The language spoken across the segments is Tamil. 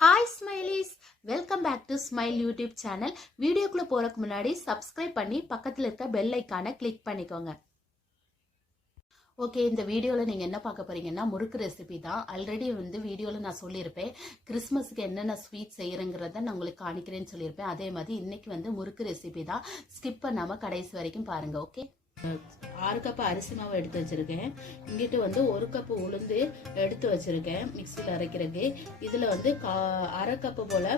Hi Smileys, welcome back to Smile YouTube channel. வீடியோக்குள்ள போறதுக்கு முன்னாடி subscribe பண்ணி பக்கத்துல இருக்க bell ஐகானை click பண்ணிக்கோங்க. ஓகே, இந்த வீடியோவில் நீங்கள் என்ன பார்க்க போறீங்கன்னா முறுக்கு ரெசிபி தான். ஆல்ரெடி வீடியோவில் நான் சொல்லியிருப்பேன் கிறிஸ்மஸுக்கு என்னென்ன ஸ்வீட் செய்கிறங்கிறத நான் உங்களுக்கு காணிக்கிறேன்னு சொல்லியிருப்பேன். அதே மாதிரி இன்னைக்கு முறுக்கு ரெசிபி தான். ஸ்கிப் பண்ணாமல் கடைசி வரைக்கும் பாருங்கள். ஓகே, 6 கப் அரிசி மாவு எடுத்து வச்சிருக்கேன். இங்கிட்டு 1 கப் உளுந்து எடுத்து வச்சிருக்கேன் மிக்சியில் அரைக்கிறதுக்கு. இதில் 1/2 கப்பு போல்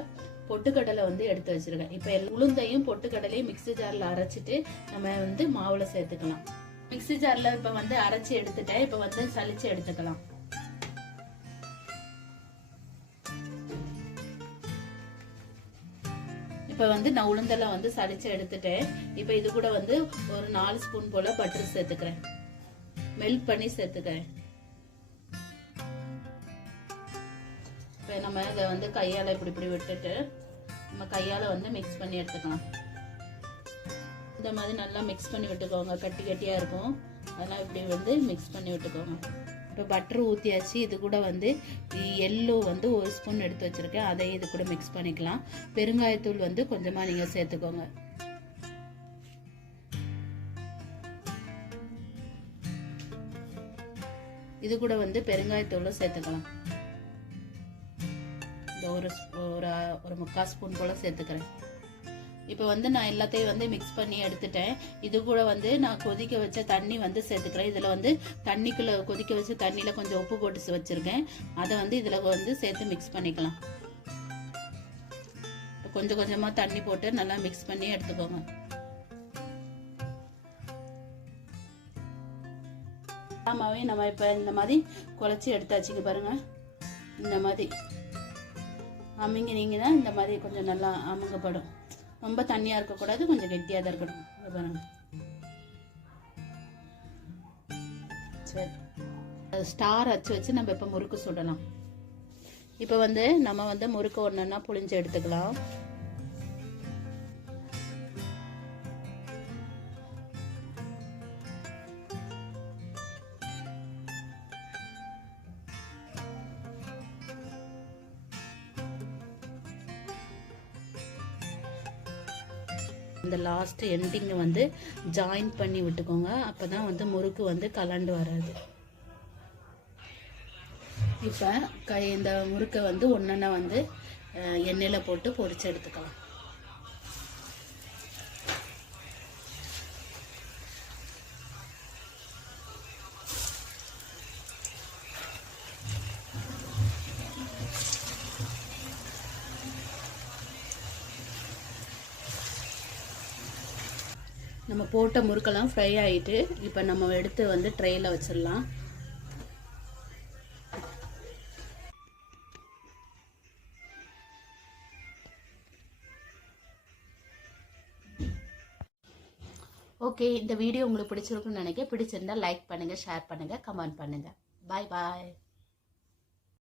பொட்டுக்கடலை எடுத்து வச்சிருக்கேன். இப்போ உளுந்தையும் பொட்டுக்கடலையும் மிக்சி ஜாரில் அரைச்சிட்டு நம்ம மாவில் சேர்த்துக்கலாம். மிக்சி ஜாரில் இப்போ அரைச்சி எடுத்துட்டேன். இப்போ சலிச்சு எடுத்துக்கலாம். இப்போ நான் உளுந்தெல்லாம் சலிச்சு எடுத்துட்டேன். இப்போ இது கூட ஒரு 4 ஸ்பூன் போல பட்டர் சேர்த்துக்கிறேன். மெல்ட் பண்ணி சேர்த்துக்கிறேன். இப்போ நம்ம இதை கையால் இப்படி விட்டுட்டு நம்ம கையால் மிக்ஸ் பண்ணி எடுத்துக்கலாம். இந்த மாதிரி நல்லா மிக்ஸ் பண்ணி விட்டுக்கோங்க. கட்டி கட்டியாக இருக்கும், அதெல்லாம் இப்படி மிக்ஸ் பண்ணி விட்டுக்கோங்க. இப்போ பட்டர் ஊற்றியாச்சு. இது கூட எள்ளு 1 ஸ்பூன் எடுத்து வச்சுருக்கேன். அதை இது கூட மிக்ஸ் பண்ணிக்கலாம். பெருங்காயத்தூள் கொஞ்சமாக நீங்கள் சேர்த்துக்கோங்க. இது கூட பெருங்காயத்தூளும் சேர்த்துக்கலாம். இந்த ஒரு 3/4 ஸ்பூன் போல் சேர்த்துக்கிறேன். இப்போ நான் எல்லாத்தையும் மிக்ஸ் பண்ணி எடுத்துட்டேன். இது கூட நான் கொதிக்க வச்ச தண்ணி சேர்த்துக்கிறேன். இதில் தண்ணிக்குள்ளே கொதிக்க வச்ச தண்ணியில் கொஞ்சம் உப்பு போட்டு வச்சுருக்கேன். அதை இதில் சேர்த்து மிக்ஸ் பண்ணிக்கலாம். கொஞ்சம் கொஞ்சமாக தண்ணி போட்டு நல்லா மிக்ஸ் பண்ணி எடுத்துக்கோங்க. ஆமாவே நம்ம இப்போ இந்த மாதிரி குழச்சி எடுத்தாச்சுங்க பாருங்க. இந்த மாதிரி அமுங்கினீங்கன்னா இந்த மாதிரி கொஞ்சம் நல்லா அமுங்கப்படும். ரொம்ப தண்ணியாக இருக்கக்கூடாது, கொஞ்சம் கெட்டியாக தான் இருக்கணும். பாருங்க. சரி, ஸ்டார் வச்சு நம்ம இப்போ முறுக்கு சுடலாம். இப்போ நம்ம முறுக்கு ஒன்றா புளிஞ்சு எடுத்துக்கலாம். இந்த லாஸ்ட் எண்டிங் ஜாயின் பண்ணி விட்டுக்கோங்க. அப்பதான் முறுக்கு கலண்டு வராது. இப்போ இந்த முறுக்கை ஒன்னொன்னா எண்ணெயில் போட்டு பொரிச்சு எடுத்துக்கலாம். நம்ம போட்ட முறுக்கெல்லாம் ஃப்ரை ஆகிட்டு இப்போ நம்ம எடுத்து ட்ரேயில் வச்சிடலாம். ஓகே, இந்த வீடியோ உங்களுக்கு பிடிச்சிருக்குன்னு நினைக்கிறேன். பிடிச்சிருந்தா லைக் பண்ணுங்கள், ஷேர் பண்ணுங்கள், கமெண்ட் பண்ணுங்கள். பாய் பாய்.